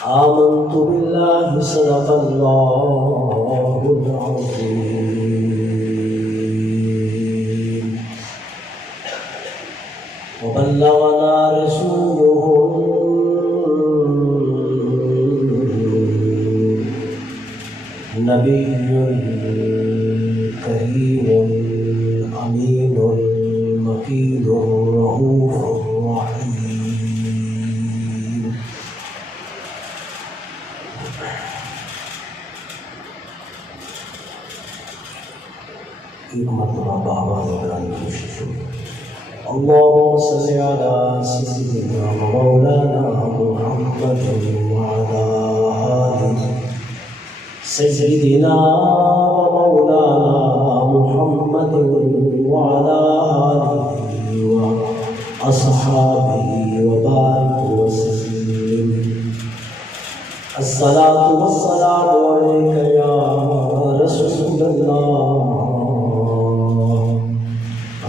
آمنت بالله صدق الله العظيم وبلغنا رسوله النبي الكريم الأمين المكين الرؤوف الرحيم. ایک مرتبہ بابا نگرانی کوشش ہو. اللهم صل على سيدنا ومولانا محمد وعلى آل سيدنا ومولانا محمد وعلى آله وأصحابه وبارك وسلم. الصلاة والسلام عليك يا رسول الله،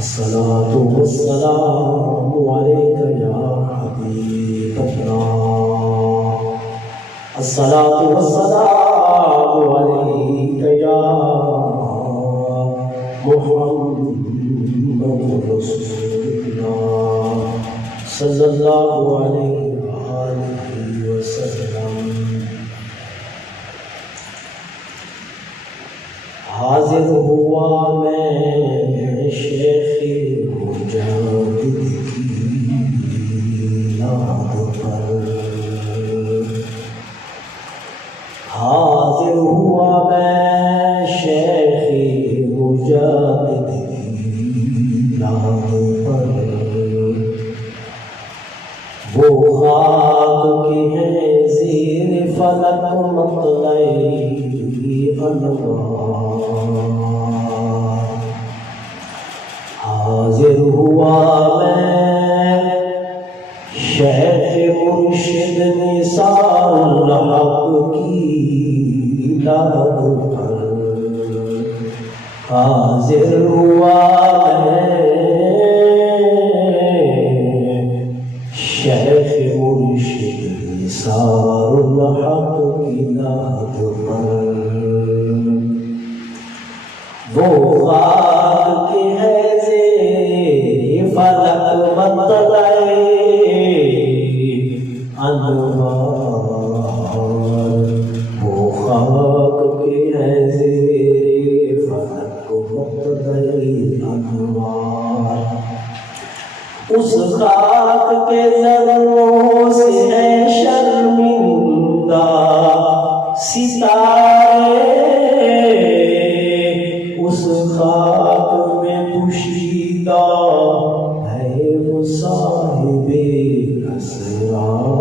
الصلاة والسلام عليك يا حبيب الله، الصلاة والسلام عليك يا محمد رسول الله صلى الله عليه وآله وسلم. حاضر ہوا میں شیخ مجاہد کی یاد پر، حاضر ہوا میں شیخ مجاہد کی یاد پر. وہ خاک کی ہے زیر فلک مطلع انوار. حاضر ہوا میں شیخ مرشد نثار الحق کی لب پر. حاضر ہوا میں شیخ مرشد نثار الحق کی لب پر. وہ خاک کی ہے زیر فلک مطلع انوار. وہ خاک کی ہے زیر فلک مطلع انوار. اس خاک کے ذروں سے ہے شرمندہ ستارے. اس خاک میں پوشیدہ ہے وہ صاحب اسرار.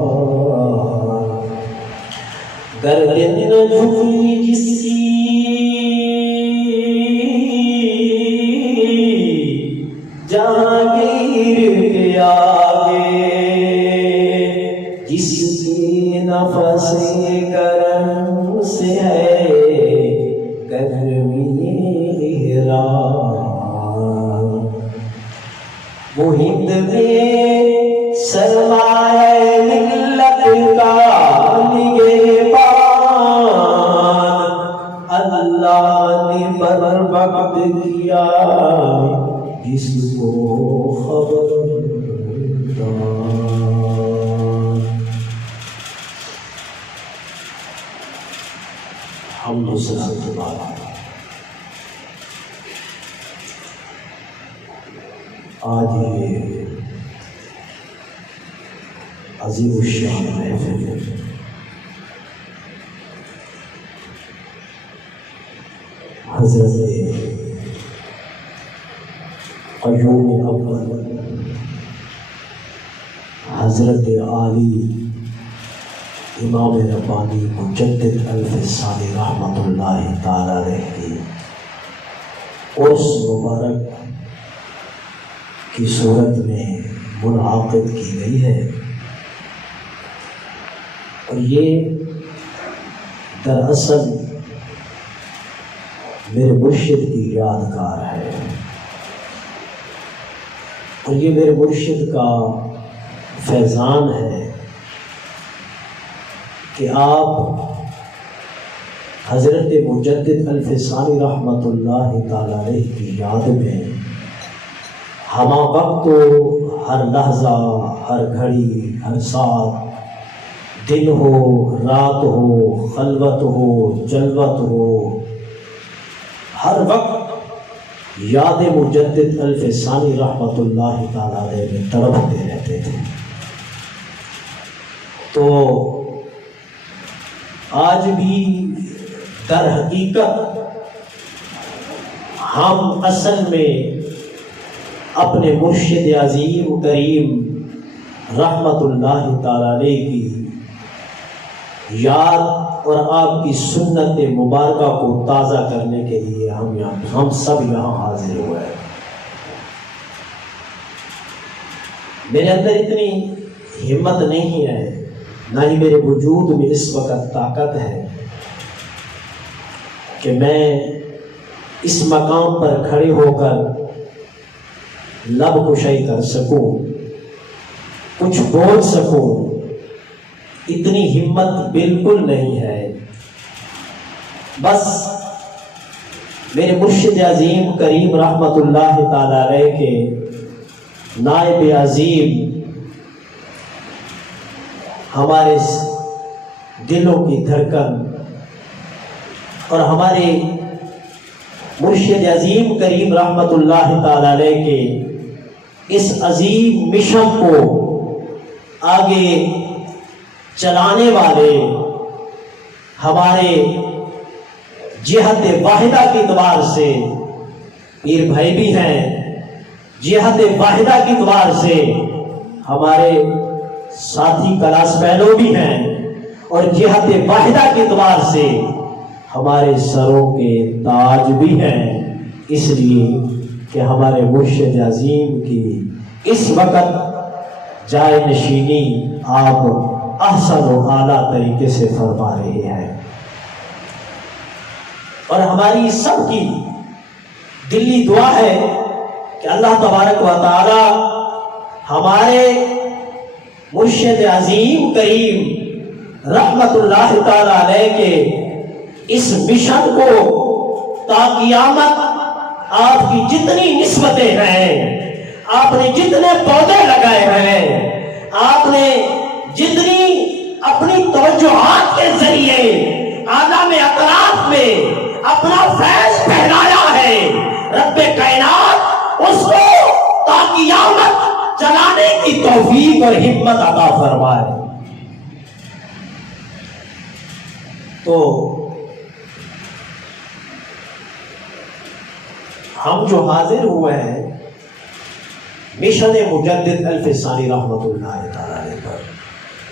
گردن جھکی جس کی جہانگیر کے آگے، جس کی نفس گرم سے ہے گرمی حیران. وہ ہند میں سرمایہ ملت کا نگہبان اللہ نے بر وقت کیا جس کو خبردار. حمد و ثنا کے بعد آج یہ عظیم الشان محفل حضرت قیوم اول حضرت عالی امام ربانی مجدد الف ثانی رحمۃ اللہ تعالی علیہ کی عرس مبارک کی صورت میں منعقد کی گئی ہے. اور یہ دراصل میرے مرشد کی یادگار ہے، اور یہ میرے مرشد کا فیضان ہے کہ آپ حضرت مجدد الفسانی رحمۃ اللہ تعالی علیہ کی یاد میں ہمہ وقت و ہر لحظہ، ہر گھڑی، ہر ساتھ، دن ہو، رات ہو، خلوت ہو، جلوت ہو، ہر وقت یاد مجدد الفسانی رحمۃ اللہ تعالی علیہ میں تڑپتے رہتے تھے۔ تو آج بھی در حقیقت ہم اصل میں اپنے مرشد عظیم کریم رحمت اللہ تعالی علیہ کی یاد اور آپ کی سنت مبارکہ کو تازہ کرنے کے لیے ہم سب یہاں حاضر ہوئے ہیں۔ میرے اندر اتنی ہمت نہیں ہے، نہ ہی میرے وجود میں اس وقت طاقت ہے کہ میں اس مقام پر کھڑے ہو کر لب کشائی کر سکوں، کچھ بول سکوں، اتنی ہمت بالکل نہیں ہے۔ بس میرے مرشد عظیم کریم رحمت اللہ تعالی علیہ کے نائب عظیم ہمارے دلوں کی دھڑکن اور ہمارے مرشد عظیم کریم رحمت اللہ تعالی علیہ کے اس عظیم مشن کو آگے چلانے والے ہمارے جہت واحدہ کے اعتبار سے پیر بھائی بھی ہیں، جہت واحدہ کے اعتبار سے ہمارے ساتھی کلاس فیلو بھی ہیں، اور جہت واحدہ کے اعتبار سے ہمارے سروں کے تاج بھی ہیں، اس لیے کہ ہمارے مرشد عظیم کی اس وقت جائے نشینی آپ احسن و اعلیٰ طریقے سے فرما رہے ہیں، اور ہماری سب کی دلی دعا ہے کہ اللہ تبارک و تعالی ہمارے مرشد عظیم کریم رحمت اللہ تعالی علیہ کے اس مشن کو تا قیامت آپ کی جتنی نسبتیں ہیں، آپ نے جتنے پودے لگائے ہیں، آپ نے جتنی اپنی توجہات کے ذریعے عالم اطراف میں اپنا فیض پھیلایا ہے، رب کائنات اس کو تا قیامت چلانے کی توفیق اور ہمت عطا فرمائے۔ تو ہم جو حاضر ہوئے ہیں مشن مجدد الفسانی رحمت اللہ تعالی علیہ پر،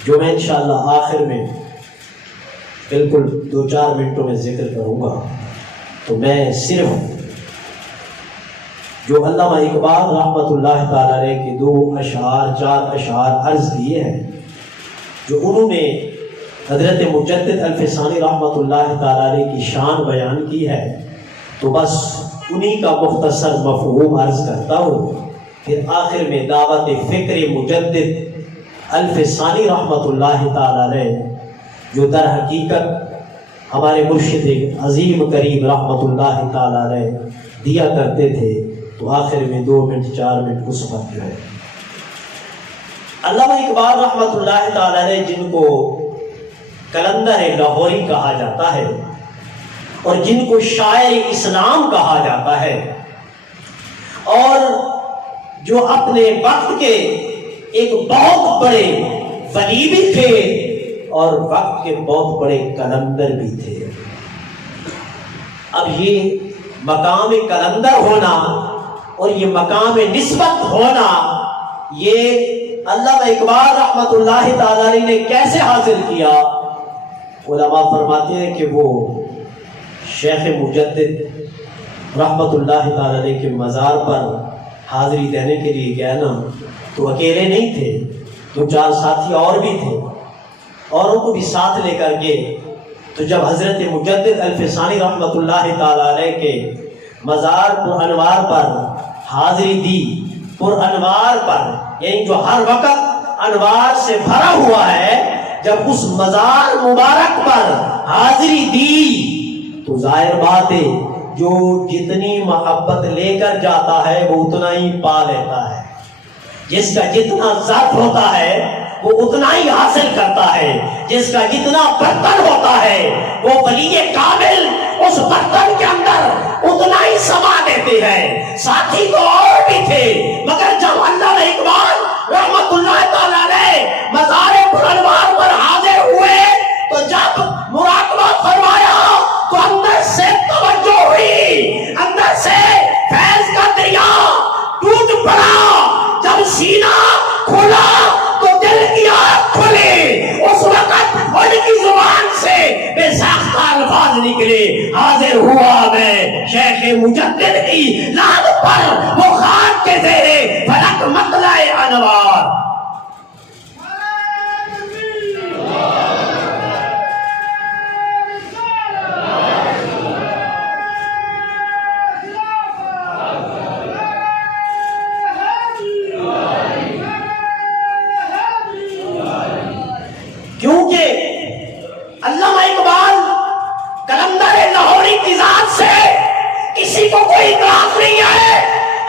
جو میں انشاءاللہ آخر میں بالکل 2-4 منٹوں میں ذکر کروں گا، تو میں صرف جو علامہ اقبال رحمت اللہ تعالی علیہ کے 4 اشعار عرض کیے ہیں، جو انہوں نے حضرت مجدد الفسانی رحمت اللہ تعالی علیہ کی شان بیان کی ہے، تو بس انہی کا مختصر مفہوم عرض کرتا ہوں، پھر آخر میں دعوت فکر مجدد الفسانی رحمت اللہ تعالی علیہ جو در حقیقت ہمارے مرشد عظیم کریم رحمت اللہ تعالی علیہ دیا کرتے تھے، تو آخر میں 2-4 منٹ اس وقت جو ہے علامہ اقبال رحمت اللہ تعالی علیہ، جن کو کلندر لاہوری کہا جاتا ہے اور جن کو شاعر اسلام کہا جاتا ہے، اور جو اپنے وقت کے ایک بہت بڑے ولی بھی تھے اور وقت کے بہت بڑے کلندر بھی تھے۔ اب یہ مقام کلندر ہونا اور یہ مقام نسبت ہونا، یہ علامہ اقبال رحمت اللہ تعالی علیہ نے کیسے حاصل کیا؟ علماء فرماتے ہیں کہ وہ شیخ مجدد رحمت اللہ تعالی علیہ کے مزار پر حاضری دینے کے لیے گیا نا، تو اکیلے نہیں تھے، 2-4 ساتھی اور بھی تھے، اوروں کو بھی ساتھ لے کر گئے۔ تو جب حضرت مجدد الفسانی رحمت اللہ تعالی علیہ کے مزار پر انوار پر حاضری دی، پر انوار پر، یعنی جو ہر وقت انوار سے بھرا ہوا ہے، جب اس مزار مبارک پر حاضری دی تو ظاہر بات ہے جو جتنی محبت لے کر جاتا ہے وہ اتنا ہی پا لیتا ہے، جس کا جتنا ظرف ہوتا ہے وہ اتنا ہی حاصل کرتا ہے، جس کا جتنا برتن ہوتا ہے وہ ولی کامل اس برتن کے اندر اتنا ہی سما دیتے ہیں۔ ساتھی تو اور بھی تھے، مگر جب علامہ اقبال رحمت اللہ تعالیٰ علیہ مزار پرانوار پر حاضر ہوئے تو جب مراقبہ فرمایا تو اندر سے توجہ ہوئی، اندر سے فیض کا دریا ٹوٹ پڑا۔ جب سینہ کھلا تو دل کی آنکھ کھلی، اس وقت ان کی زبان سے بے ساختہ الفاظ نکلے، حاضر ہوا میں شیخ مجدد کی لاد پر وہ خاک کے زیر فلک مطلع انوار۔ کیونکہ علامہ اقبال قلندر لاہوری کی ذات سے کسی کو کوئی اعتراض نہیں ہے،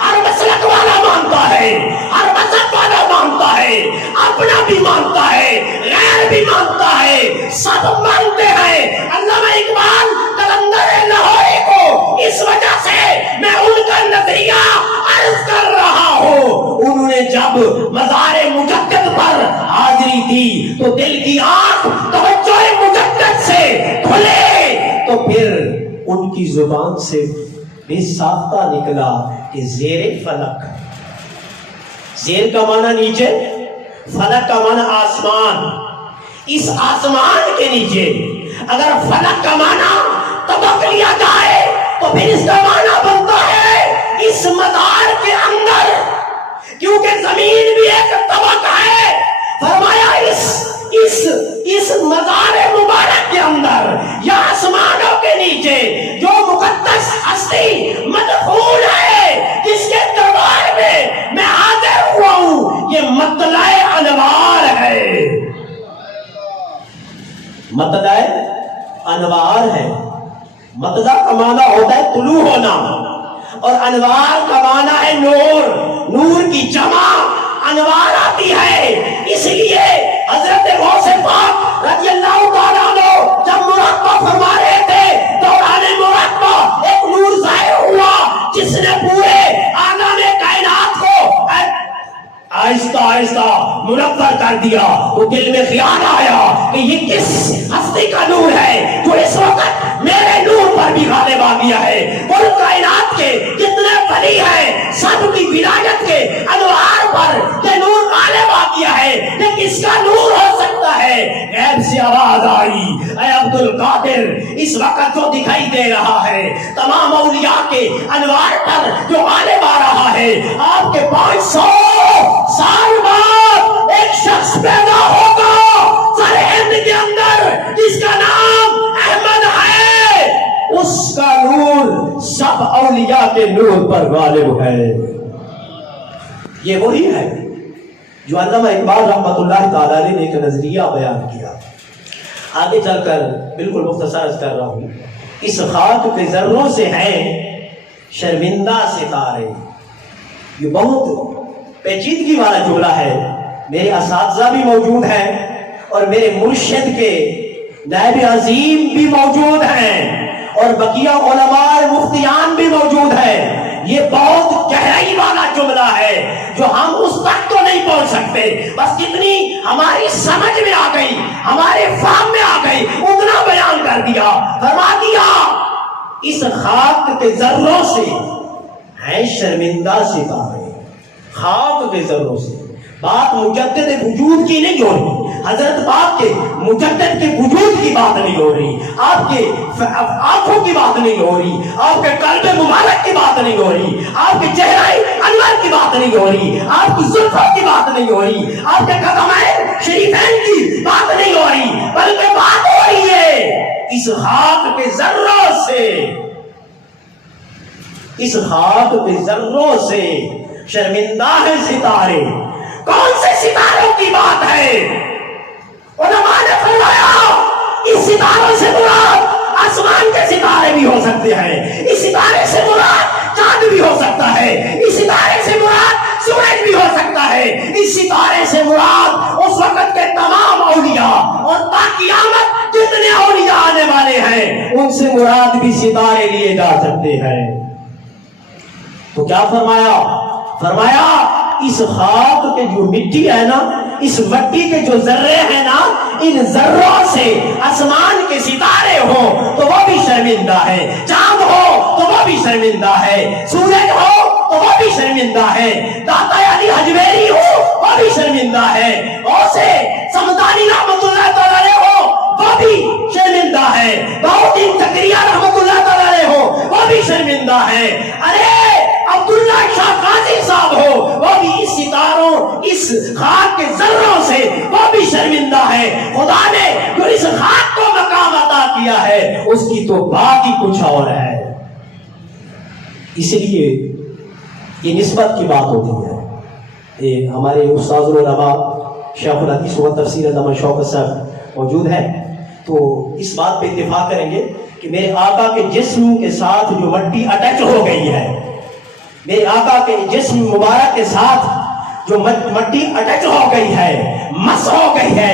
ہر مسلک والا مانتا ہے، ہر مذہب والا مانتا ہے، اپنا بھی مانتا ہے، غیر بھی مانتا ہے، سب مانتے ہیں علامہ اقبال قلندر لاہوری کو۔ اس وجہ سے میں ان کا نظریہ عرض کر رہا ہوں۔ انہوں نے جب مزار مجدد پر حاضری دی تو دل کی آنکھ توجہ مجدد سے کھلے، تو پھر ان کی زبان سے بے ساختہ نکلا کہ زیر فلک، زیر کا معنی نیچے، فلک کا معنی آسمان، اس آسمان کے نیچے اگر فلک کا معنی طبق لیا جائے تو پھر اس کا معنی بنتا ہے اس مزار کے اندر، کیونکہ زمین بھی ایک طبق ہے۔ فرمایا اس مزار مبارک کے اندر یا آسمانوں کے نیچے جو مقدس ہستی مدفون ہے، جس کے دربار میں حاضر ہوا ہوں، یہ مطلع انوار ہے، مطلع انوار ہے۔ مطلع کا معنی ہوتا ہے طلوع ہونا، اور انوار کا معنی ہے نور، نور کی جمع انوار آتی ہے۔ اس لیے حضرت غوث پاک رضی اللہ تعالیٰ عنہ جب مراقبہ فرما رہے تھے دوران مراقبہ ایک نور ظاہر ہوا جس نے پورے عالم کائنات کو آہستہ آہستہ منور کر دیا۔ تو دل میں خیال آیا کہ یہ کس ہستی کا نور ہے جو اس وقت میرے نور پر بھی غالب آ گیا ہے۔ اور کائنات کے جتنے ولی ہیں سب کی ولایت کے انوار پر یہ نور غالب آ گیا ہے، یہ کس کا نور ہو سکتا ہے؟ غیب سے آواز آئی، اے عبد القادر، اس وقت جو دکھائی دے رہا ہے تمام اولیاء کے انوار پر جو غالب آ رہا ہے، آپ کے 500 سال بعد ایک شخص پیدا ہوگا سرہند کے اندر جس کا نام احمد ہے، اس کا نور سب اولیاء کے نور پر غالب ہے۔ یہ وہی ہے جو علامہ اقبال رحمت اللہ تعالیٰ نے ایک نظریہ بیان کیا۔ آگے چل کر بالکل مختصر عرض کر رہا ہوں، اس خاک کے ذروں سے ہیں شرمندہ ستارے۔ یہ بہت پیچیدگی والا جملہ ہے، میرے اساتذہ بھی موجود ہیں اور میرے مرشد کے نائب عظیم بھی موجود ہیں اور بقیہ علماء مفتیان بھی موجود ہیں۔ یہ بہت گہرائی والا جملہ ہے جو ہم اس تک تو نہیں پہنچ سکتے، بس جتنی ہماری سمجھ میں آ گئی، ہمارے فہم میں آ گئی، اتنا بیان کر دیا۔ فرما دیا اس خاک کے ذروں سے ہیں شرمندہ ستارے، خاک کے ذروں سے۔ بات مجدد وجود کی نہیں ہو رہی، حضرت پاک کے مجدد کے وجود کی بات نہیں ہو رہی، آپ کے آنکھوں کی بات نہیں ہو رہی، آپ کے قلب مبارک کی بات نہیں ہو رہی، آپ کے چہرہ انور کی بات نہیں ہو رہی، آپ کی زلفوں کی بات نہیں ہو رہی، آپ کے قدمین شریفین کی بات نہیں ہو رہی، بلکہ بات ہو رہی ہے اس خاک کے ذروں سے، اس خاک کے ذروں سے شرمندہ ہے ستارے۔ کون سے ستاروں کی بات ہے؟ علماء نے فرمایا اس ستاروں سے مراد آسمان کے ستارے بھی ہو سکتے ہیں، اس ستارے سے مراد چاند بھی ہو سکتا ہے، اس ستارے سے مراد سورج بھی ہو سکتا ہے، اس ستارے سے مراد اس وقت کے تمام اولیاء اور تا قیامت جتنے اولیاء آنے والے ہیں ان سے مراد بھی ستارے لیے جا سکتے ہیں۔ تو کیا فرمایا؟ فرمایا اس خاک کے جو مٹی ہے نا، اس مٹی کے جو ذرے ہیں نا، ان ذروں سے آسمان کے ستارے ہو تو وہ بھی شرمندہ ہے، چاند ہو تو وہ بھی شرمندہ ہے، سورج ہو تو وہ بھی شرمندہ ہے، داتا علی حجویری ہو وہ بھی شرمندہ ہے، غوث سمدانی رحمت اللہ تعالی ہو وہ بھی شرمندہ ہے، بہاؤالدین زکریا رحمت اللہ تعالی ہو وہ بھی شرمندہ ہے، ارے عبداللہ شاہ قاضی صاحب ہو وہ بھی اس ستاروں، اس خاک کے ذروں سے وہ بھی شرمندہ ہے۔ خدا نے جو اس خاک کو مقام عطا کیا ہے اس کی تو بات ہی کچھ اور ہے۔ اس لیے یہ نسبت کی بات ہوتی ہے۔ یہ ہمارے استاذ العلماء شیخ الحدیث و تفسیر علامہ شوکت صاحب موجود ہیں تو اس بات پہ اتفاق کریں گے کہ میرے آقا کے جسم کے ساتھ جو مٹی اٹیچ ہو گئی ہے، میرے آقا کے جسم مبارک کے ساتھ جو مٹی اٹیچ ہو گئی ہے، مس ہو گئی ہے،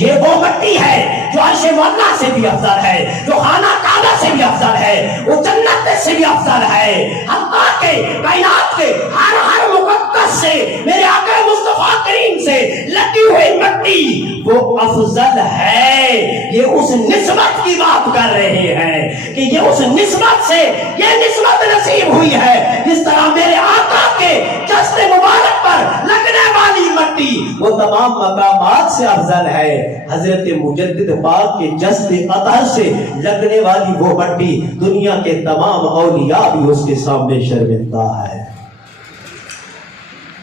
یہ وہ مٹی ہے جو عرش مولا سے بھی افضل ہے، جو خانہ کعبہ سے بھی افضل ہے، وہ جنت سے بھی افضل ہے، حتیٰ کہ کائنات کے ہر مقدس سے، میرے آقا مصطفیٰ کریم سے لگی ہوئی مٹی وہ افضل ہے۔ یہ اس نسبت کی بات کر رہے ہیں کہ یہ اس نسبت سے یہ نسبت نصیب ہوئی ہے جس طرح میرے آقا کے جسد مبارک پر لگنے والی مٹی وہ تمام مقامات سے افضل ہے۔ حضرت مجدد پاک کے جسد اطہر سے لگنے والی وہ مٹی دنیا کے تمام اولیاء بھی اس کے سامنے شرمندہ ہے۔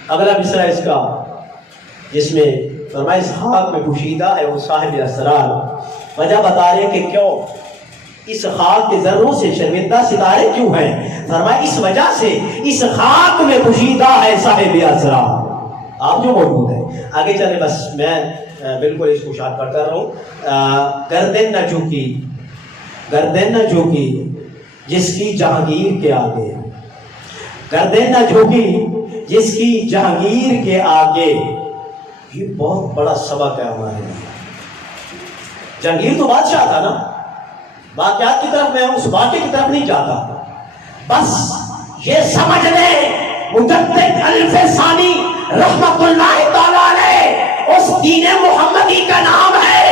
اگلا مصرع اس کا جس میں فرمایا اس خاک میں پوشیدہ ہے وہ صاحب اسرار، وجہ بتا رہے کہ کیوں اس خاک کے ذروں سے شرمندہ ستارے کیوں ہیں؟ فرمایا اس وجہ سے اس خاک میں پوشیدہ ہے صاحب اسرار، آپ جو موجود ہیں۔ آگے چلے، بس میں بالکل اس کو شارٹ کرتا رہا ہوں۔ گردن نہ جھکی، گردن نہ جھکی جس کی جہانگیر کے آگے، گردن نہ جھکی جس کی جہانگیر کے آگے۔ یہ بہت بڑا سبق ہے ہمارے لیے۔ جہانگیر تو بادشاہ تھا نا، واقعات کی طرف میں اس واقعے کی طرف نہیں جاتا، بس یہ سمجھ لیں مجدد الف ثانی رحمت اللہ تعالی علیہ اس دین محمدی کا نام ہے،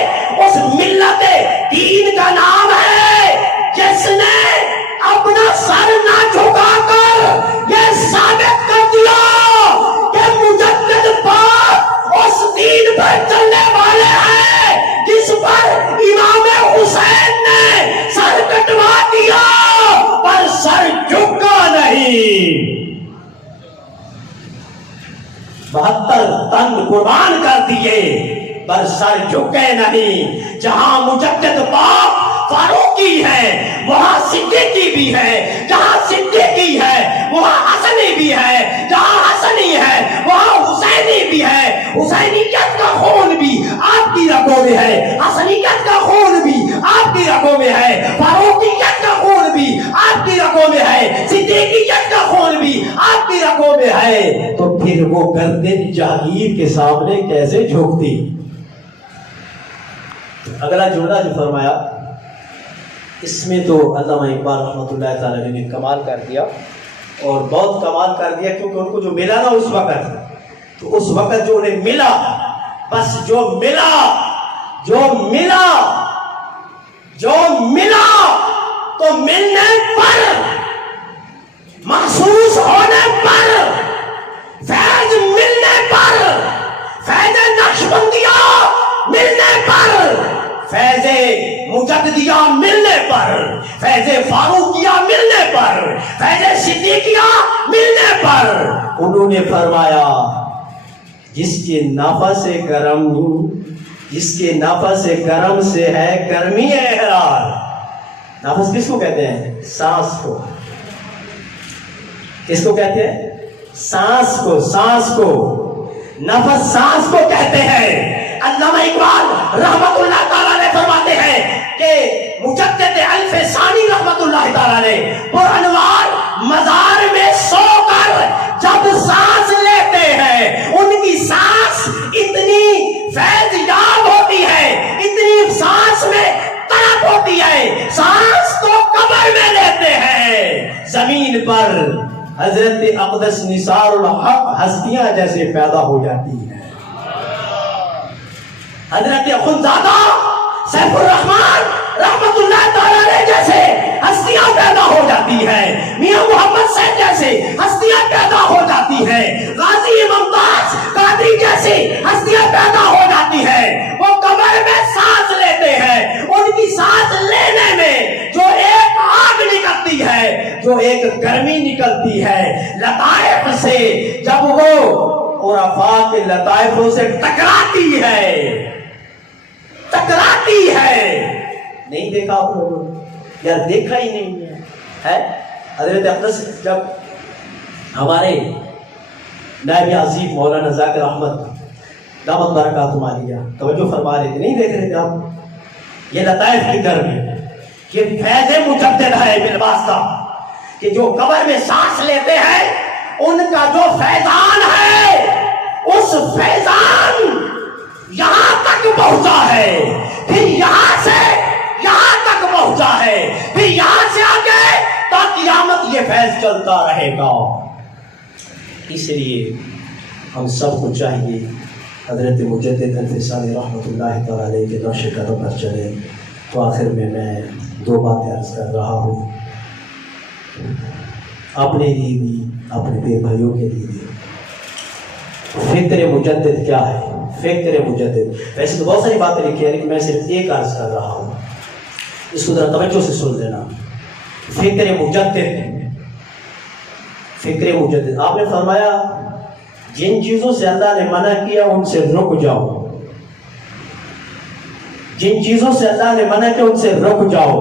اس ملت دین کا نام ہے جس نے اپنا سر نہ جھکا کر یہ ثابت کر دیا کہ مجدد پاک اس دین پر چلنے والے ہیں جس پر امام حسین نے سر کٹوا دیا پر سر جھکا نہیں، 72 تن قربان کر دیے پر سر جھکے نہیں۔ جہاں مجدد پاک فاروقی ہے وہاں صدیقی بھی ہے، جہاں صدیقی ہے وہاں حسنی بھی ہے، جہاں حسنی ہے وہاں حسینی بھی ہے، حسینیت کا خون بھی آپ کی رگوں میں ہے، حسنیت کا خون بھی آپ کی رگوں میں ہے، فاروقیت کا خون بھی آپ کی رگوں میں ہے، صدیقیت کا خون بھی آپ کی رگوں میں ہے، تو پھر وہ گردن جہانگیر کے سامنے کیسے جھکتی؟ اگلا جملہ جو فرمایا اس میں تو علامہ اقبال رحمۃ اللہ تعالی نے کمال کر دیا، اور بہت کمال کر دیا، کیونکہ ان کو جو ملا نا اس وقت، تو اس وقت جو انہیں ملا، بس جو ملا تو ملنے پر، محسوس ہونے پر، فیض ملنے پر، فیض نقشبندیہ ملنے پر، فیض مجددیہ ملنے پر، فیض فاروقیہ ملنے پر، فیض صدیقیہ ملنے پر انہوں نے فرمایا جس کے نفس کرم، جس کے نفس کرم سے ہے گرمی احرار۔ نفس کس کو کہتے ہیں؟ سانس کو۔ کس کو کہتے ہیں؟ سانس کو، سانس کو، نفس سانس کو کہتے ہیں۔ علامہ اقبال رحمت اللہ تعالیٰ نے فرماتے ہیں کہ مجدد الف ثانی رحمت اللہ تعالیٰ نے پر انوار مزار میں سو کر جب سانس لیتے ہیں ان کی سانس اتنی فیض یاب ہوتی ہے، اتنی سانس میں طرف ہوتی ہے، سانس تو قبر میں لیتے ہیں، زمین پر حضرت اقدس نثار الحق ہستیاں جیسے پیدا ہو جاتی ہیں، حضرت اخندزادہ سیف الرحمن رحمت اللہ تعالی جیسے ہستیاں پیدا ہو جاتی ہیں، میاں محمد سید جیسے ہستیاں پیدا ہو جاتی ہیں، غازی ممتاز قادری جیسی ہستیاں پیدا ہو جاتی ہیں، وہ قبر میں سانس لیتے ہیں، ان کی سانس لینے میں جو ایک آگ نکلتی ہے، جو ایک گرمی نکلتی ہے لطائف سے، جب وہ عرفاء کے لطائفوں سے ٹکراتی ہے، نہیں دیکھا آپ لوگوں نے؟ یار دیکھا ہی نہیں ہے۔ حضرت اقدس جب ہمارے نائب عظیم مولانا ذاکر احمد دامت برکاتہم عالیہ توجہ فرما رہے تھے، نہیں دیکھ رہے تھے آپ؟ یہ لطائف کی گرمی، یہ فیض مجدد ہے بالواسطہ کہ جو قبر میں سانس لیتے ہیں ان کا جو فیضان ہے، اس فیضان یہاں تک پہنچا ہے، پھر یہاں سے یہاں تک پہنچا ہے، پھر یہاں سے آگے تا قیامت یہ فیض چلتا رہے گا۔ اس لیے ہم سب کو چاہیے حضرت مجدد الف ثانی رحمت اللہ تعالی علیہ کے نقش قدم پر چلے۔ تو آخر میں دو باتیں عرض کر رہا ہوں، اپنے لیے بھی اپنے بے بھائیوں کے لیے بھی۔ فکر مجدد کیا ہے؟ فکر مجدد، ویسے تو بہت ساری باتیں لکھی ہیں لیکن میں صرف ایک عرض کر رہا ہوں، اس کو ذرا توجہ سے سن لینا۔ فکر مجدد، فکر مجدد، آپ نے فرمایا جن چیزوں سے اللہ نے منع کیا ان سے رک جاؤ، جن چیزوں سے اللہ نے منع کیا ان سے رک جاؤ،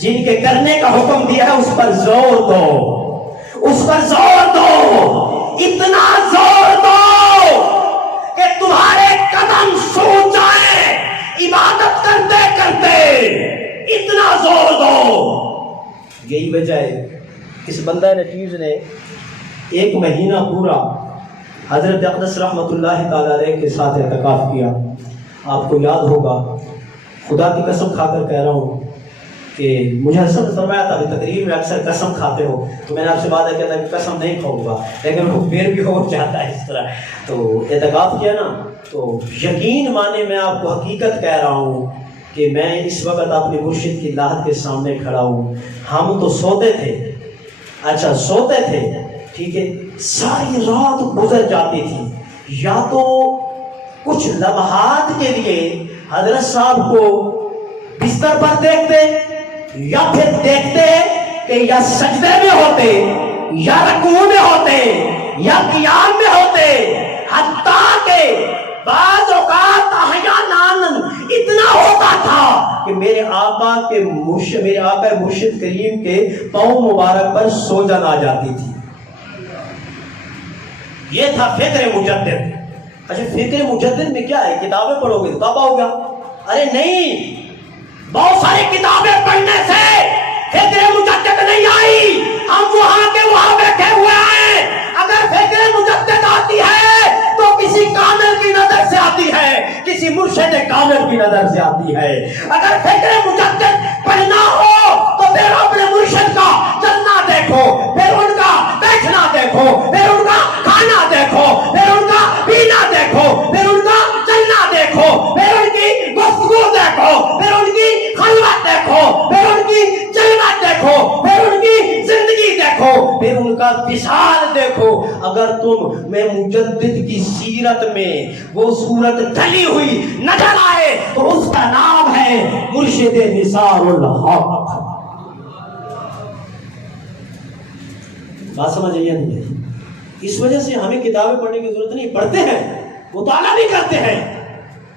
جن کے کرنے کا حکم دیا ہے اس پر زور دو، اس پر زور دو، اتنا زور دو کہ تمہارے قدم سوچ جائیں عبادت کرتے کرتے، اتنا زور دو۔ یہی وجہ ہے اس بندہ نچیز نے ایک مہینہ پورا حضرت اقدس رحمت اللہ تعالی علیہ کے ساتھ اعتکاف کیا۔ آپ کو یاد ہوگا، خدا کی قسم کھا کر کہہ رہا ہوں کہ مجھے حسن نے فرمایا تھا کہ تقریر میں اکثر قسم کھاتے ہو، تو میں نے آپ سے وعدہ کیا تھا کہ قسم نہیں کھاؤں گا، لیکن وہ پھر بھی ہو جاتا ہے اس طرح۔ تو اعتکاف کیا نا، تو یقین مانے میں آپ کو حقیقت کہہ رہا ہوں کہ میں اس وقت اپنے مرشد کی لاحت کے سامنے کھڑا ہوں۔ ہم تو سوتے تھے، اچھا سوتے تھے، ٹھیک ہے، ساری رات گزر جاتی تھی، یا تو کچھ لمحات کے لیے حضرت صاحب کو بستر پر دیکھتے، یا پھر دیکھتے کہ یا سجدے میں ہوتے، یا رکوع میں ہوتے، یا قیام میں ہوتے، حتیٰ کہ بعض اوقات احیاناً اتنا ہوتا تھا کہ میرے آقا مرشد کریم کے پاؤں مبارک پر سوجن آ جاتی تھی۔ یہ تھا فکر مجدد۔ اچھا فکر مجدد میں کیا ہے؟ کتابیں پڑھو گے تو کب آؤ گا؟ ارے نہیں، بہت ساری کتابیں پڑھنے سے فکر مجدد نہیں آئی، ہم وہاں کے وہاں بیٹھے ہوئے ہیں۔ اگر فکر مجدد آتی ہے تو کسی کامل کی نظر سے آتی ہے، کسی مرشد کامل کی نظر سے آتی ہے۔ اگر فکر مجدد پڑھنا ہو تو پھر اپنے مرشد کا چلنا دیکھو، پھر ان کا بیٹھنا دیکھو، پھر ان کا کھانا دیکھو، پھر ان کا پینا دیکھو، پھر ان کا چلنا دیکھو، پھر ان کی گفتگو دیکھو، پھر ان کی خلوت دیکھو، پھر ان کی جلوت دیکھو، پھر ان کی زندگی دیکھو، پھر ان کا وصال دیکھو۔ اگر تم میں مجدد کی سیرت میں وہ صورت ڈھلی ہوئی نظر آئے تو اس کا نام ہے مرشد نثار الحق۔ بات سمجھ آئی نہیں؟ اس وجہ سے ہمیں کتابیں پڑھنے کی ضرورت نہیں، پڑھتے ہیں، مطالعہ بھی کرتے ہیں،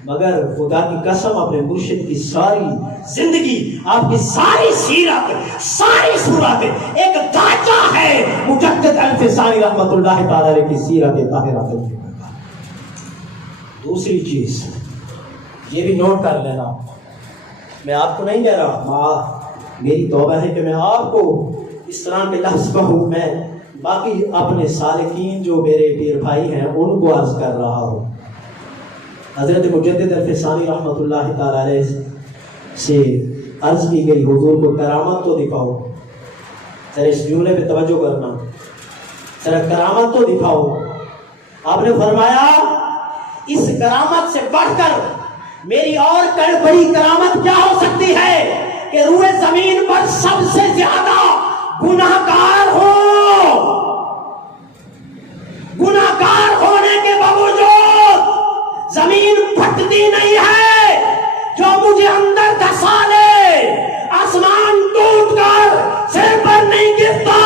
مگر خدا کی قسم اپنے مرشد کی ساری زندگی، آپ کی ساری سیرت، ساری صورت ایک ڈھانچہ ہے مجدد الف ثانی رحمت اللہ تعالی علیہ کی سیرت طاہرہ۔ دوسری چیز یہ بھی نوٹ کر لینا، میں آپ کو نہیں کہہ رہا، میری توبہ ہے کہ میں آپ کو اس طرح کے لفظ کہوں، میں باقی اپنے سالکین جو میرے پیر بھائی ہیں ان کو عرض کر رہا ہوں۔ حضرت مجدد الفسانی رحمۃ اللہ تعالی علیہ سے عرض کی گئی حضور کو کرامت تو دکھاؤ، ذرا اس جملے پہ توجہ کرنا، ذرا کرامت تو دکھاؤ۔ آپ نے فرمایا اس کرامت سے بڑھ کر میری اور بڑی کرامت کیا ہو سکتی ہے کہ روئے زمین پر سب سے زیادہ گناہگار ہو، گناہگار ہونے کے باوجود زمین پھٹتی نہیں ہے، جو مجھے اندر دھسا لے، آسمان ٹوٹ کر سر پر نہیں گرتا،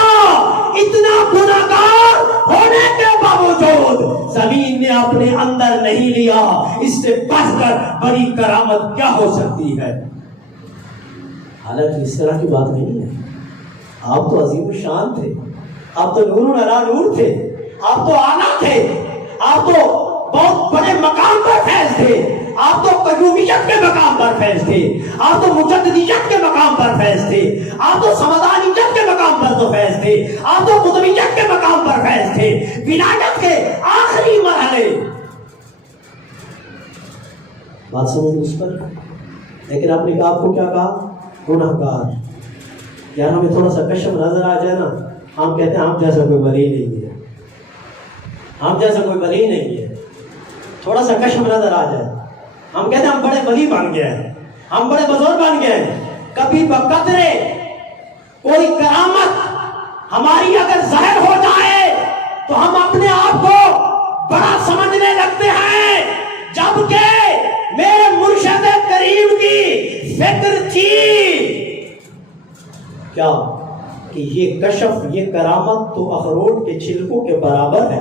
اتنا گناہگار ہونے کے باوجود زمین نے اپنے اندر نہیں لیا، اس سے بڑھ کر بڑی کرامت کیا ہو سکتی ہے؟ حالانکہ اس طرح کی بات نہیں ہے، آپ تو عظیم الشان تھے، آپ تو نور علی نور تھے، آپ تو اعلیٰ تھے، آپ تو بہت بڑے مقام پر فیض تھے، آپ تو قیومیت کے مقام پر فیض تھے، آپ تو مجددیت کے مقام پر فیض تھے، آپ تو سمدانیت کے مقام پر تو فیض تھے، آپ تو قطبیت کے مقام پر فیض تھے، ولایت کے آخری مرحلے، بات سمجھ اس پر۔ لیکن آپ نے آپ کو کیا کہا؟ گناہگار۔ یار ہمیں تھوڑا سا کشف نظر آ جائے نا، ہم کہتے ہیں ہم جیسا کوئی ولی نہیں ہے، ہم جیسا کوئی ولی نہیں ہے، تھوڑا سا کشف نظر آ جائے ہم کہتے ہیں ہم بڑے ولی بن گئے ہیں، ہم بڑے بزرگ بن گئے ہیں۔ کبھی بقدرے کوئی کرامت ہماری اگر ظاہر ہو جائے تو ہم اپنے آپ کو بڑا سمجھنے لگتے ہیں، جبکہ میرے مرشد کریم کی فکر تھی کیا کہ یہ کشف، یہ کرامت تو اخروٹ کے چھلکوں کے برابر ہے،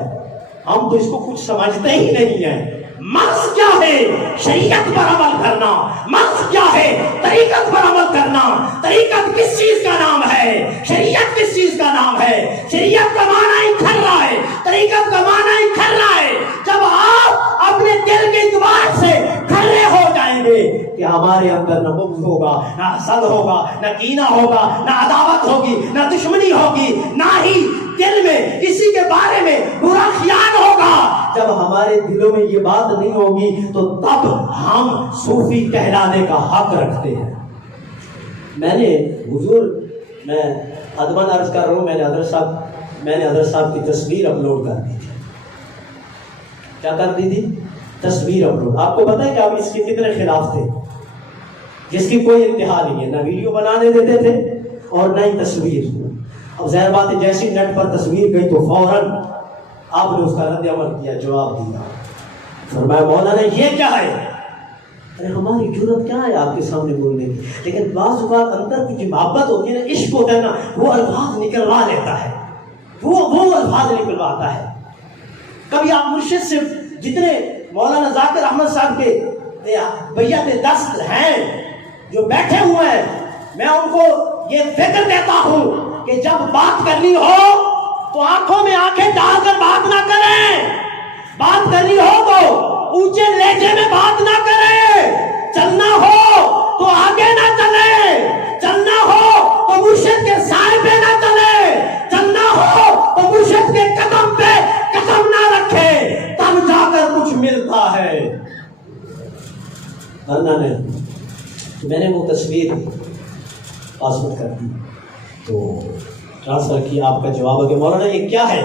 ہم تو اس کو کچھ سمجھتے ہی نہیں ہیں۔ مقصد کیا ہے؟ شریعت پر عمل کرنا۔ مقصد کیا ہے؟ طریقت پر عمل کرنا۔ طریقت کس چیز کا نام ہے؟ شریعت کس چیز کا نام ہے؟ شریعت کا معنی ہی کھرا ہے، طریقت کا معنی ہی کھرا ہے۔ جب آپ اپنے دل کے اعتبار سے کھرے ہو جائیں گے کہ ہمارے اندر نہ بغض ہوگا، نہ حسد ہوگا، نہ کینہ ہوگا، نہ عداوت ہوگی، نہ دشمنی ہوگی، نہ ہی دل میں کسی کے بارے میں برا خیال ہوگا۔ جب ہمارے دلوں میں یہ بات نہیں ہوگی تو تب ہم صوفی کہلانے کا حق رکھتے ہیں۔ میں نے حضور، میں ادباً عرض کر رہا ہوں، میں نے حضرت صاحب کی تصویر اپلوڈ کر دی تھی۔ کیا کر دی تھی؟ تصویر اپلوڈ۔ آپ کو پتہ ہے کہ آپ اس کے کتنے خلاف تھے، جس کی کوئی انتہا نہیں ہے، نہ ویڈیو بنانے دیتے تھے اور نہ ہی تصویر۔ اب ظاہر بات ہے جیسی نیٹ پر تصویر گئی تو فوراً آپ نے اس کا رد عمل کیا، جواب دیا، فرمایا مولانا یہ کیا ہے؟ ارے ہماری جرت کیا ہے آپ کے سامنے بولنے کی؟ لیکن بعض اوقات اندر کی جو محبت ہوتی ہے نا، عشق ہوتا ہے نا، وہ الفاظ نکلوا لیتا ہے، وہ الفاظ نکلواتا ہے۔ کبھی آپ مرشد سے جتنے مولانا ذاکر احمد صاحب کے بیعت دست ہیں جو بیٹھے ہوئے ہیں، میں ان کو یہ فکر دیتا ہوں کہ جب بات کرنی ہو تو آنکھوں میں آنکھیں ڈال کر بات نہ کریں، بات کرنی ہو تو اونچے لہجے میں بات نہ کریں، چلنا ہو تو آگے نہ چلے، چلنا ہو تو مرشد کے سائے پہ نہ چلے، چلنا ہو تو مرشد کے قدم پہ قدم نہ رکھے، تب جا کر کچھ ملتا ہے۔ ورنہ نہیں۔ میں نے وہ تصویر پاسورڈ کر دی تو ٹرانسفر کی، آپ کا جواب ہے کہ مولانا یہ کیا ہے؟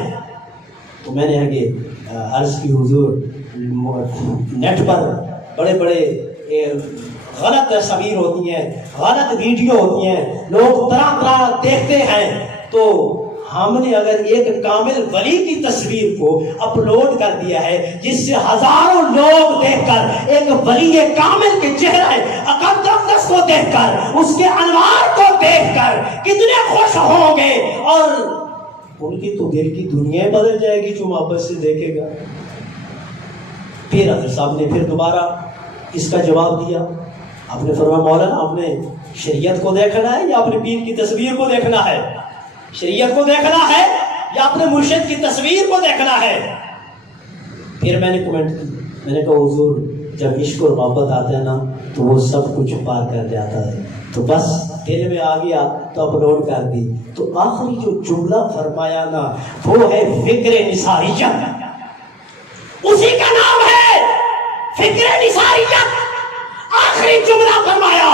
تو میں نے آگے عرض کی حضور نیٹ پر بڑے بڑے غلط تصویر ہوتی ہیں، غلط ویڈیو ہوتی ہیں، لوگ طرح طرح دیکھتے ہیں، تو ہم نے اگر ایک کامل ولی کی تصویر کو اپلوڈ کر دیا ہے جس سے ہزاروں لوگ دیکھ کر ایک ولی کامل کے چہرے اقدس کو دیکھ کر، اس کے انوار کو دیکھ کر کتنے خوش ہوں گے، اور ان کی تو دل کی دنیا بدل جائے گی جو محبت سے دیکھے گا۔ پھر حضرت صاحب نے پھر دوبارہ اس کا جواب دیا۔ آپ نے فرمایا مولانا آپ نے شریعت کو دیکھنا ہے یا اپنے پیر کی تصویر کو دیکھنا ہے؟ شریعت کو دیکھنا ہے یا اپنے مرشد کی تصویر کو دیکھنا ہے؟ پھر میں نے کمنٹ کی، میں نے کہا حضور جب عشق اور محبت آتا ہے نا تو وہ سب کچھ پار کر جاتا ہے. تو بس دل میں آ گیا تو اپلوڈ کر دی. تو آخری جو جملہ فرمایا نا وہ ہے فکر نثاریت. اسی کا نام ہے فکر نثاریت. آخری جملہ فرمایا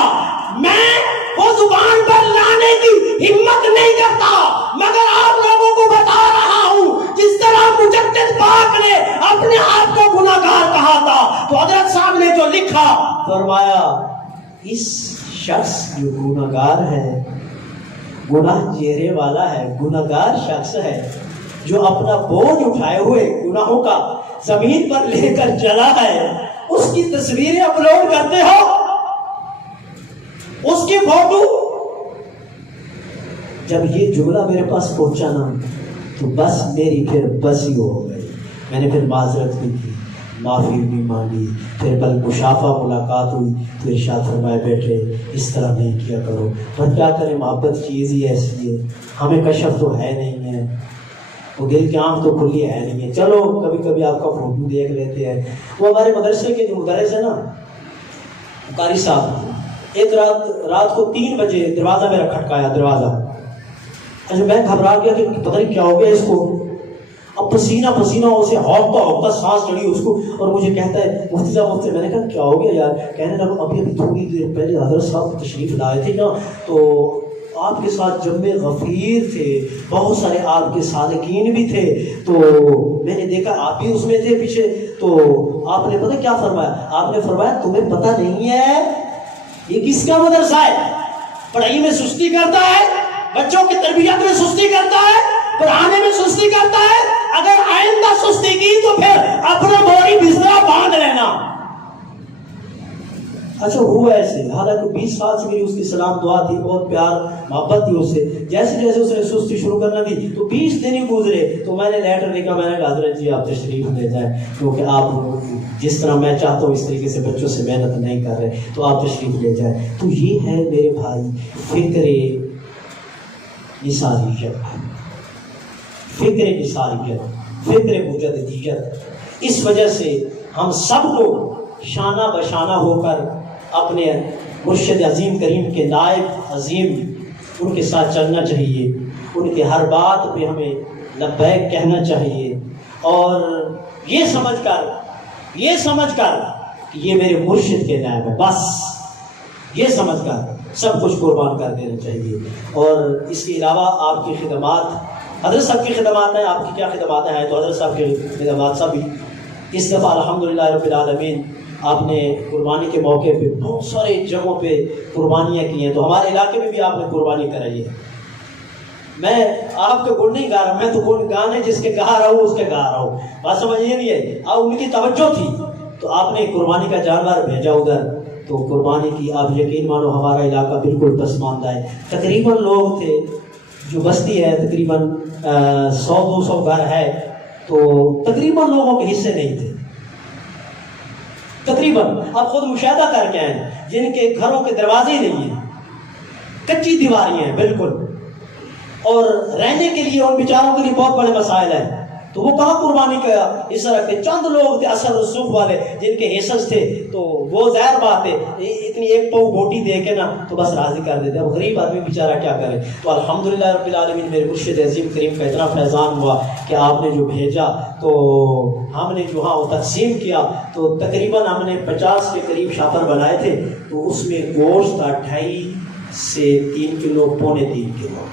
میں وہ زبان پر لانے کی ہمت نہیں کرتا مگر آپ لوگوں کو بتا رہا ہوں جس طرح مجدد پاک نے اپنے آپ کو گناہگار کہا تھا تو حضرت صاحب نے جو لکھا فرمایا اس شخص جو گناہگار ہے, گناہ چہرے والا ہے, گناہگار شخص ہے جو اپنا بوجھ اٹھائے ہوئے گناہوں کا زمین پر لے کر چلا ہے, اس کی تصویریں اپلوڈ کرتے ہو, اس کی فوٹو. جب یہ جملہ میرے پاس پہنچا نا تو بس میری پھر بس ہی ہو گئی. میں نے پھر معذرت بھی کی, معافی بھی مانگی, پھر بل مشافہ ملاقات ہوئی تو ارشاد فرمائے بیٹے اس طرح نہیں کیا کرو. پر کیا کریں, محبت چیز ہی ایسی ہے, ہمیں کشف تو ہے نہیں ہے, وہ دل کی آنکھ تو کھلی ہے نہیں ہے. چلو کبھی کبھی آپ کا فوٹو دیکھ لیتے ہیں. وہ ہمارے مدرسے کے جو مدرس ہے نا قاری صاحب, ایک رات کو 3 بجے دروازہ میرا کھٹکایا, دروازہ. اچھا میں گھبرا گیا کہ پتہ نہیں کیا ہو گیا اس کو. اب پسینہ اسے ہونکتا سانس چڑھی اس کو, اور مجھے کہتا ہے مفتی صاحب میں نے کہا کیا ہو گیا یار. کہنے لگا ابھی تھوڑی دیر پہلے حضرت صاحب تشریف لائے تھے نا تو آپ کے ساتھ جمع غفیر تھے, بہت سارے آپ کے صادقین بھی تھے, تو میں نے دیکھا آپ بھی اس میں تھے پیچھے. تو آپ نے پتہ کیا فرمایا, آپ نے فرمایا تمہیں پتہ نہیں ہے یہ کس کا مدرسہ ہے, پڑھائی میں سستی کرتا ہے, بچوں کی تربیت میں سستی کرتا ہے, پڑھانے میں سستی کرتا ہے. اگر آئندہ سستی کی تو پھر اپنا بوری بستر باندھ لینا. اچھا ہوا ایسے, حالانکہ 20 سال سے میری اس کی سلام دعا تھی, بہت پیار محبت تھی اس سے. جیسے جیسے اس نے سستی شروع کرنا تھی تو 20 دن ہی گزرے تو میں نے لیٹر لکھا, میں نے کہا حضرت جی آپ تشریف لے جائیں کیونکہ آپ جس طرح میں چاہتا ہوں اس طریقے سے بچوں سے محنت نہیں کر رہے, تو آپ تشریف لے جائیں. تو یہ ہے میرے بھائی فکر نثاریت, فکر نثاریت, فکر مجددیت. اس وجہ سے ہم سب کو شانہ بشانہ ہو کر اپنے مرشد عظیم کریم کے نائب عظیم ان کے ساتھ چلنا چاہیے. ان کے ہر بات پہ ہمیں لبیک کہنا چاہیے, اور یہ سمجھ کر کہ یہ میرے مرشد کے نائب ہے, بس یہ سمجھ کر سب کچھ قربان کر دینا چاہیے. اور اس کے علاوہ آپ کی خدمات, حضرت صاحب کی خدمات ہیں, آپ کی کیا خدمات ہیں تو حضرت صاحب کی خدمات سبھی. اس دفعہ الحمدللہ رب العالمین آپ نے قربانی کے موقع پہ بہت سارے جگہوں پہ قربانیاں کی ہیں, تو ہمارے علاقے میں بھی آپ نے قربانی کرائی ہے. میں آپ کے گن نہیں گا رہا, میں تو گن گانے جس کے گا رہا ہوں اس کے گا رہا ہوں, بات سمجھ نہیں ہے. اب ان کی توجہ تھی تو آپ نے قربانی کا جانور بھیجا ادھر, تو قربانی کی. آپ یقین مانو ہمارا علاقہ بالکل پسماندہ ہے, تقریباً لوگ تھے, جو بستی ہے تقریباً 100-200 گھر ہے, تو تقریباً لوگوں کے حصے نہیں تھے تقریباً. آپ خود مشاہدہ کر کے آئیں, جن کے گھروں کے دروازے نہیں ہیں, کچی دیواریاں ہیں بالکل, اور رہنے کے لیے ان بیچاروں کے لیے بہت بڑے مسائل ہیں. تو وہ کہاں قربانی کا حصہ رکھتے. چند لوگ تھے اثر رسوخ والے جن کے حصص تھے, تو وہ ظاہر بات ہے اتنی ایک پاؤ بوٹی دے کے نا تو بس راضی کر دیتے. اب غریب آدمی بیچارہ کیا کرے. تو الحمدللہ رب العالمین میرے مرشد عظیم کریم کا اتنا فیضان ہوا کہ آپ نے جو بھیجا تو ہم نے جو ہاں وہ تقسیم کیا, تو تقریباً ہم نے 50 کے قریب شاپر بنائے تھے. تو اس میں گوشت تھا 2.5 سے 3 کلو, 3.25 کلو.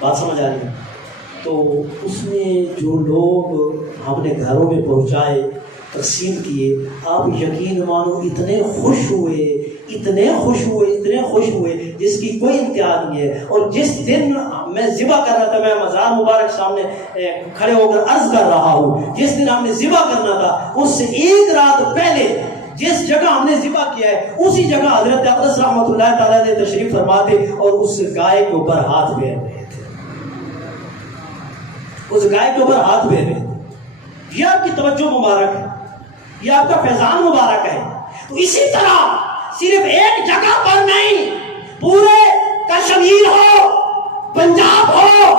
بات سمجھ آ رہی ہے. تو اس میں جو لوگ ہم نے گھروں میں پہنچائے, تقسیم کیے, آپ یقین مانو اتنے خوش ہوئے جس کی کوئی انتہا نہیں ہے. اور جس دن میں ذبح کر رہا تھا, میں مزار مبارک سامنے کھڑے ہو کر عرض کر رہا ہوں, جس دن ہم نے ذبح کرنا تھا اس سے 1 رات پہلے جس جگہ ہم نے ذبح کیا ہے اسی جگہ حضرت اقدس رحمۃ اللہ تعالیٰ نے تشریف فرما تھے, اور اس گائے کے اوپر ہاتھ پھیر رہے تھے, اس گائے کے اوپر ہاتھ پھیر رہے تھے. یہ آپ کی توجہ مبارک ہے, یہ آپ کا فیضان مبارک ہے. تو اسی طرح صرف ایک جگہ پر نہیں, پورے کشمیر ہو, پنجاب ہو,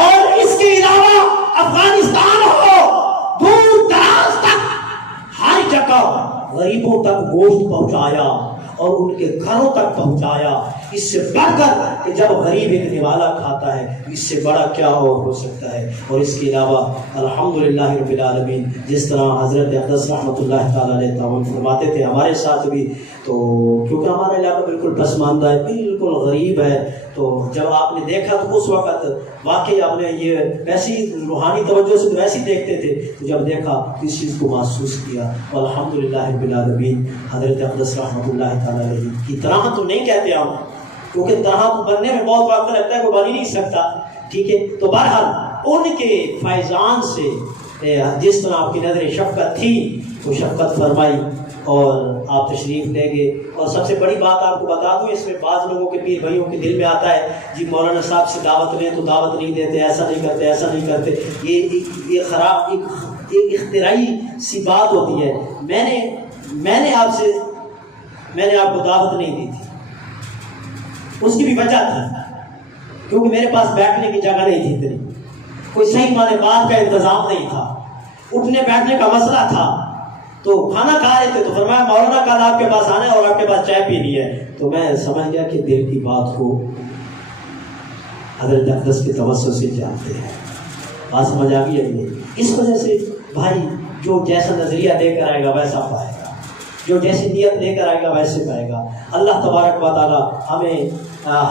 اور اس کے علاوہ افغانستان ہو, دور دراز تک ہر جگہ اور ان کے گھروں تک پہنچایا. اس سے بڑھ کر کہ جب غریب ایک نوالا کھاتا ہے اس سے بڑا کیا اور ہو سکتا ہے. اور اس کے علاوہ الحمدللہ رب العالمین جس طرح حضرت اقدس رحمۃ اللہ تعالیٰ علیہ تعاون فرماتے تھے ہمارے ساتھ بھی، تو کیونکہ ہمارا علاقہ بالکل پسماندہ ہے، بالکل غریب ہے، تو جب آپ نے دیکھا تو اس وقت واقعی آپ نے یہ ویسی روحانی توجہ سے ویسی دیکھتے تھے، تو جب دیکھا تو اس چیز کو محسوس کیا. الحمدللہ رب العالمین حضرت اقدس رحمۃ اللہ تعالیٰ علیہ کی طرح تو نہیں کہتے ہم، کیونکہ طرح تو بننے میں بہت وقت لگتا ہے، کوئی بن ہی نہیں سکتا، ٹھیک ہے. تو بہرحال ان کے فیضان سے جس طرح آپ کی نظر شفقت تھی وہ شفقت فرمائی اور آپ تشریف لے گئے. اور سب سے بڑی بات آپ کو بتا دوں، اس میں بعض لوگوں کے پیر بھائیوں کے دل میں آتا ہے جی مولانا صاحب سے دعوت لیں تو دعوت نہیں دیتے، ایسا نہیں کرتے، ایسا نہیں کرتے. یہ خراب ایک اختراعی سی بات ہوتی ہے. میں نے آپ کو دعوت نہیں دی تھی، اس کی بھی وجہ تھی کیونکہ میرے پاس بیٹھنے کی جگہ نہیں تھی اتنی، کوئی صحیح معنی بات کا انتظام نہیں تھا، اٹھنے بیٹھنے کا مسئلہ تھا. تو کھانا کھا رہے تھے تو فرمایا مولانا کل آپ کے پاس آنا ہے اور آپ کے پاس چائے پینی ہے. تو میں سمجھ گیا کہ دل کی بات کو حضرت اقدس کے توسط سے جانتے ہیں. بات سمجھ آ گئی ہے. اس وجہ سے بھائی جو جیسا نظریہ لے کر آئے گا ویسا پائے گا، جو جیسی نیت لے کر آئے گا ویسے پائے گا. اللہ تبارک و تعالی ہمیں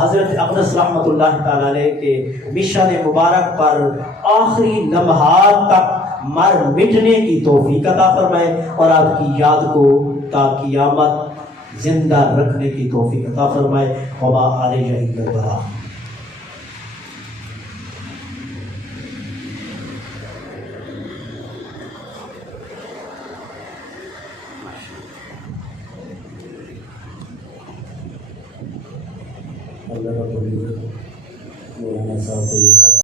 حضرت اقدس رحمۃ اللہ تعالی علیہ کے مشن مبارک پر آخری لمحات تک مر مٹنے کی توفیق عطا فرمائے اور آپ کی یاد کو تا قیامت زندہ رکھنے کی توفیق عطا فرمائے. وما علیہ الا البلاغ. اللہ کا مولانا صاحب کو